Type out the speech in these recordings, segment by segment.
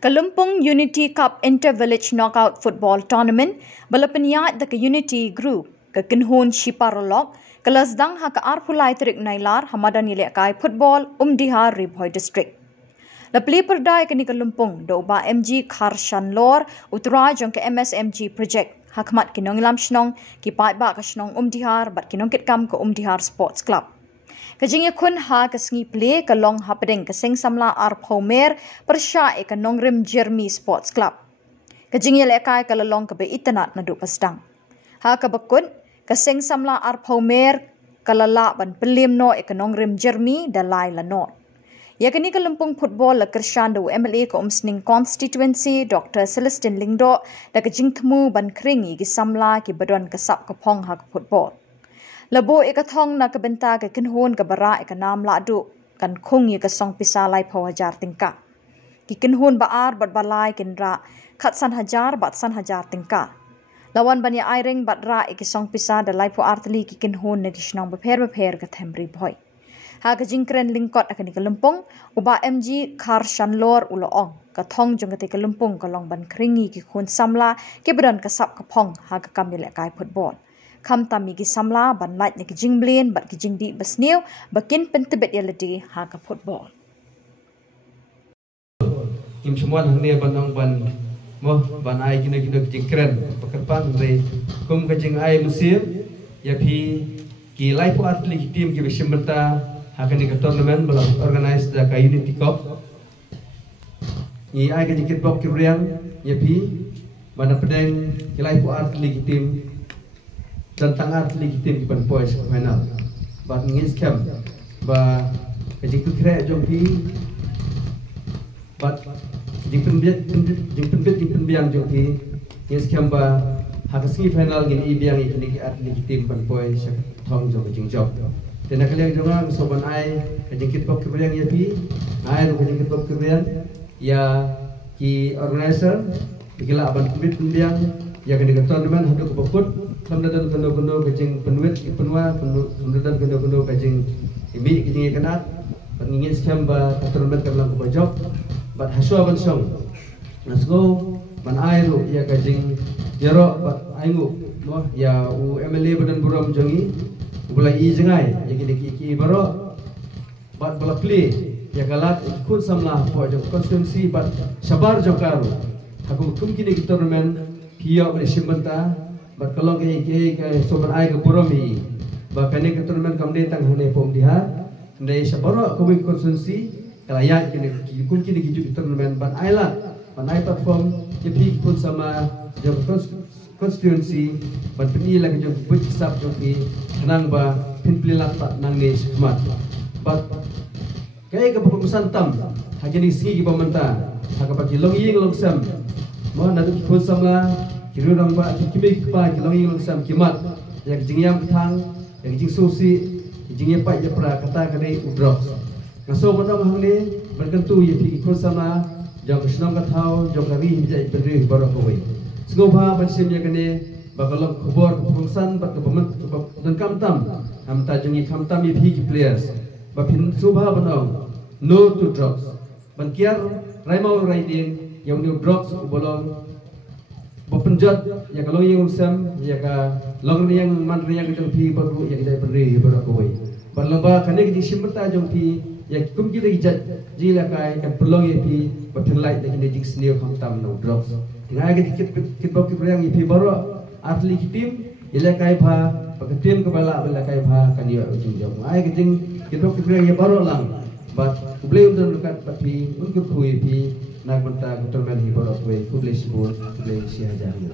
Kalumpong Unity Cup Inter-Village Knockout Football Tournament balapaniat da ka Unity Group ka kinhon Shiparolok kelasdang ha ka arpulai terik nailar hamadan kai football Umdihar Ribhoi District. La pli perdai ka ni Kalumpong do ba MG Kharshan Lor utra jong ka MSMG project hakmat kinong ilam shnong ki pai ba ka shnong Umdihar bat kinong kitkam ka Umdihar Sports Club. Kajing kun ha kasngi play ka long hapding ka sing samla Arphomer persya ka nongrim Jeremy Sports Club. Kajing lekai ka lalong ka be itanat na du pastang. Ha ka bakun ka sing samla Arphomer ka lala ban pelim no ka nongrim Jeremy dalai lanot. Ya kini Kalumpong football la kershan do MLA ka umsning constituency Dr. Celestine Lingdo da kajing temu ban kringi ki samla ki badon kasap ka pong ha ka football. Labo ikathong na kabenta ka kinhon ka bara ka nam ladu kan khung ka song pisalai phawajar tingka. Ki kinhon baar bat balai kinra khatsan hajar bat san hajar tingka. Lawan banya airing bat ra ki song pisa dalai pho artli ki kinhon na kishnong bapher ka themri bhoi. Ha ka jingkren lingkot akani Kalumpong uba MG Kharshan Lor uloong ka thong jong ka Kalumpong ka long ban kringi ki khun samla ki bran ka sap ka phong ha ka kamile kai football. Kam tami ki samla ban light ni ki jingblin bat ki jingdi basnew bakin pentebet yaladi ha ka football. Im semua hangne banong ban mo ban ai kina kina jingkren pekerpan re kum ka jing ai musim ya phi ki life athlete team ki bishimta hakani ka tournament bala organize da ka Unity Cup ni ai ka jingkit bok ki riang ya phi bana pedeng ki life athlete team tentang atlet tim di poin final. Bat ngis kem ba kajik tu kira jompi bat jing penbiang jompi ngis kem ba hakasi final ngin ibiang ikini atlet tim poin thong jom jing job. Dan kalian jangan soban ai kajik kit bok kebriang ya pi ai kajik kit bok kebriang ya ki organizer dikila aban penbiang ya kini tournament hendak berput kemudian kendo kajing penuit penua kemudian kendo kajing ibi kajing kenat pengingin skam ba tournament kebelang kubajok bat haswa ban song nasgo ban airu ya kajing yaro bat aingu no ya u MLA badan buram jongi bulai i jengai ya kini ki baro bat bala play ya galat ikut samla po jok constituency bat sabar jokaru aku kini tournament kiyo bersimbanta bat kalau ke sobat ai ke poromi ba kane ke tournament kamde tang hane pom diha ndai sabaro ko wi constituency kala ya kini kun kini ki tournament ban ai la ban ai platform ke pi kun sama jo constituency ban pini la ke jo buj sap jo ki nang ba pin plilat tak nang ne smat bat kay ke pemusan tam hajini sigi ki pamanta haka pagi long ying long sam mo na ki kun sama kiri orang ba kimi pa kilong yung sam kimat yak jingyam thang yak jing susi jingye pa ya pra kata kadai udrok ngaso bodong hangne berkentu ye pi ko sama jang krishnam ka thau jong kari bijai pendri baro koi sgobha bansim ya kane bakalok khobor pungsan bat kepemen dan kamtam ham ta jingi kamtam ye pi players ba pin subha bodong no to drugs ban kiar raimau riding yang new drugs bolong Bapenjat ya kalau yang usam ya ka long yang man yang jong pi baru ya kita beri baru koi berlomba kane ki simta jong pi ya kum ki lagi jila kai kan pelong ya pi batin light lagi jing snew kham tam no drops ngai ki kit bok ki yang pi baru atlet tim ila kai pha tim ke bala kai pha kan ya jing jong ai ki jing kit bok ki ya baru lang but boleh untuk dekat tapi untuk kui pi nak benta betul men hibar aku boleh sebut boleh sia jari.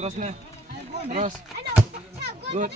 Crossnya, cross, good.